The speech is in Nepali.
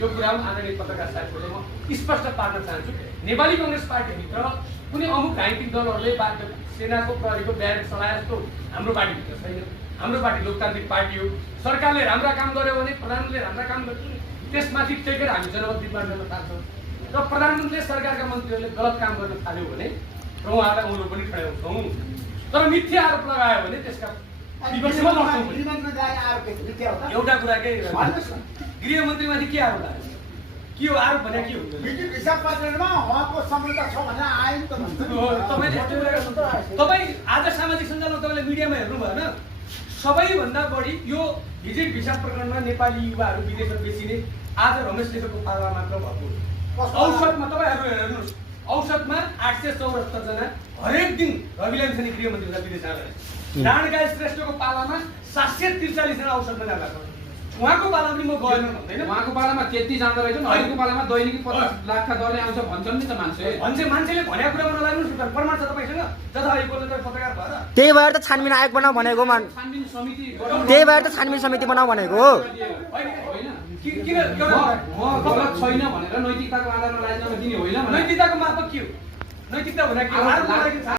यो कुरा आदरणीय पत्रकार साथीहरूले म स्पष्ट पार्न चाहन्छु। नेपाली कांग्रेस पार्टीभित्र कुनै अमुक राजनीतिक दलहरूले सेनाको प्रहरीको ब्यारेक चलाए जस्तो हाम्रो पार्टीभित्र छैन। हाम्रो पार्टी लोकतान्त्रिक पार्टी हो। सरकारले राम्रा काम गर्यो भने प्रधानमन्त्रीले राम्रा काम गर्छ, त्यसमाथि टेकेर हामी जनमत निर्माण गर्न थाल्छौँ। र प्रधानमन्त्रीले सरकारका मन्त्रीहरूले गलत काम गर्न थाल्यो भने र उहाँलाई औलो पनि ठड्याउँछौँ। तर मिथ्या आरोप लगायो भने त्यसका विपक्षमा लड्छौँ। एउटा कुरा के गृहमन्त्रीमाथि के आरोप लाग्यो? के हो आरोप भने के हो? तपाईँ आज सामाजिक सञ्जालमा तपाईँले मिडियामा हेर्नु भएन? सबैभन्दा बढी यो भिजिट भिसा प्रकरणमा नेपाली युवाहरू विदेशमा बेचिने आज रमेश लेखकको पाला मात्र भएको। औसतमा तपाईँहरू हेर्नुहोस्, औसतमा 874 जना हरेक दिन रविलाल छाने गृहमन्त्री विदेश जाँदा डाँडका श्रेष्ठको पालामा 743 जना औसतमा जाँदा छ। उहाँको पालामा पनि म गएन भन्दैन। उहाँको पालामा त्यति जाँदो रहेछ, अहिलेको पालामा दैनिक 50 लाखका दरले आउँछ भन्छन् नि त मान्छेले भनेको कुरामा नलाग्नुहोस् न। प्रमाण छ तपाईँसँग? जताभावी बोल्नु त पत्रकार भएर त्यही भएर त छानबिन आयोग बनाऊ भनेको छानबिन समिति त्यही भएर त छानबिन समिति बनाऊ भनेको हो। किन म गलत छैन भनेर नैतिकताको आधारमा राजीनामा दिने होइन। नैतिकताको मार्फत के हो? नैतिकता भनेको के हो?